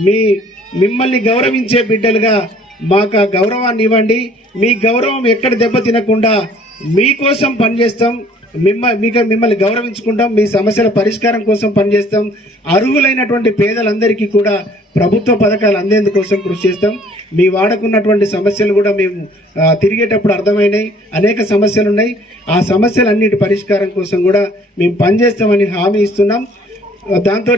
మీ మిమ్మల్ని గౌరవించే బిడ్డలుగా మాకు ఆ గౌరవాన్ని ఇవ్వండి. మీ గౌరవం ఎక్కడ దెబ్బ తినకుండా మీకోసం పనిచేస్తాం. మిమ్మ మీకు మిమ్మల్ని గౌరవించుకుంటాం. మీ సమస్యల పరిష్కారం కోసం పనిచేస్తాం. అర్హులైనటువంటి పేదలందరికీ కూడా ప్రభుత్వ పథకాలు అందేందుకోసం కృషి చేస్తాం. మీ వాడకున్నటువంటి సమస్యలు కూడా మేము తిరిగేటప్పుడు అర్థమైనాయి. అనేక సమస్యలు ఉన్నాయి ఆ సమస్యలన్నిటి పరిష్కారం కోసం కూడా మేము పనిచేస్తామని హామీ ఇస్తున్నాం. దాంతో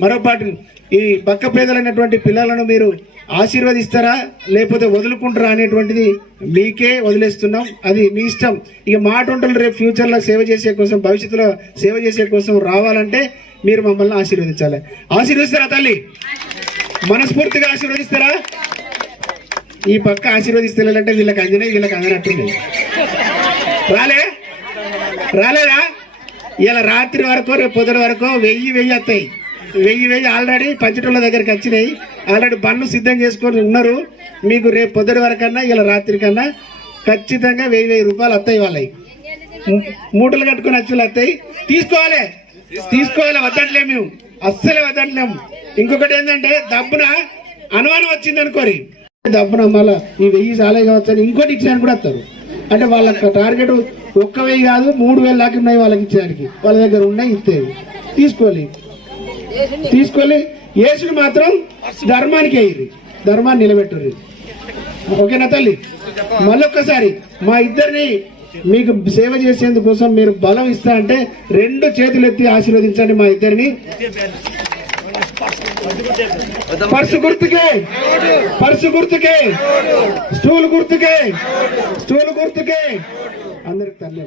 మరోపాటు ఈ పక్క పేదలైనటువంటి పిల్లలను మీరు ఆశీర్వదిస్తారా? లేకపోతే వదులుకుంటారా అనేటువంటిది మీకే వదిలేస్తున్నాం. అది మీ ఇష్టం. ఇక మాట ఉంటారు రేపు ఫ్యూచర్లో సేవ చేసే కోసం భవిష్యత్తులో సేవ చేసే కోసం రావాలంటే మీరు మమ్మల్ని ఆశీర్వదించాలి. ఆశీర్వదిస్తారా తల్లి? మనస్ఫూర్తిగా ఆశీర్వదిస్తారా? ఈ పక్క ఆశీర్వదిస్తలేదంటే వీళ్ళకి అందినాయి వీళ్ళకి అందినట్టుంది రాలే? రాలేదా? ఇలా రాత్రి వరకు రేపు పొద్దున వరకు వెయ్యి వెయ్యి వస్తాయి. వెయ్యి వెయ్యి ఆల్రెడీ పంచటోళ్ళ దగ్గరికి వచ్చినాయి. ఆల్రెడీ బండ్లు సిద్ధం చేసుకొని ఉన్నారు. మీకు రేపు పొద్దున వరకన్నా ఇలా రాత్రి కన్నా ఖచ్చితంగా వెయ్యి వెయ్యి రూపాయలు వస్తాయి వాళ్ళవి. మూటలు కట్టుకొని వచ్చి వస్తాయి. తీసుకోవాలి. తీసుకోవాలి వద్దట్లేము మేము. అస్సలే వద్దట్లేము ఇంకొకటి ఏంటంటే దబ్బున అనుమానం వచ్చింది అనుకోరి. దబ్బున మళ్ళీ ఈ వెయ్యి చాలే కావచ్చు ఇంకోటి ఇచ్చినాను కూడా వస్తారు. అంటే వాళ్ళ టార్గెట్ ఒక్క వెయ్యి కాదు మూడు వేలు దాకా ఉన్నాయి వాళ్ళకి ఇచ్చేదానికి. వాళ్ళ దగ్గర ఉన్నాయి ఇచ్చేది తీసుకోవాలి. తీసుకోవాలి. యేసుడు మాత్రం ధర్మానికి అయ్యి ధర్మాన్ని నిలబెట్టరు. ఓకేనా తల్లి? మళ్ళొక్కసారి మా ఇద్దరిని మీకు సేవ చేసేందుకోసం మీరు బలం ఇస్తా అంటే రెండు చేతులు ఎత్తి ఆశీర్వదించండి మా ఇద్దరిని. పర్సు గుర్తుకే. పర్సు గుర్తుకే. స్టూల్ గుర్తుకే. స్టూల్ గుర్తుకే. అందరికి తల్లి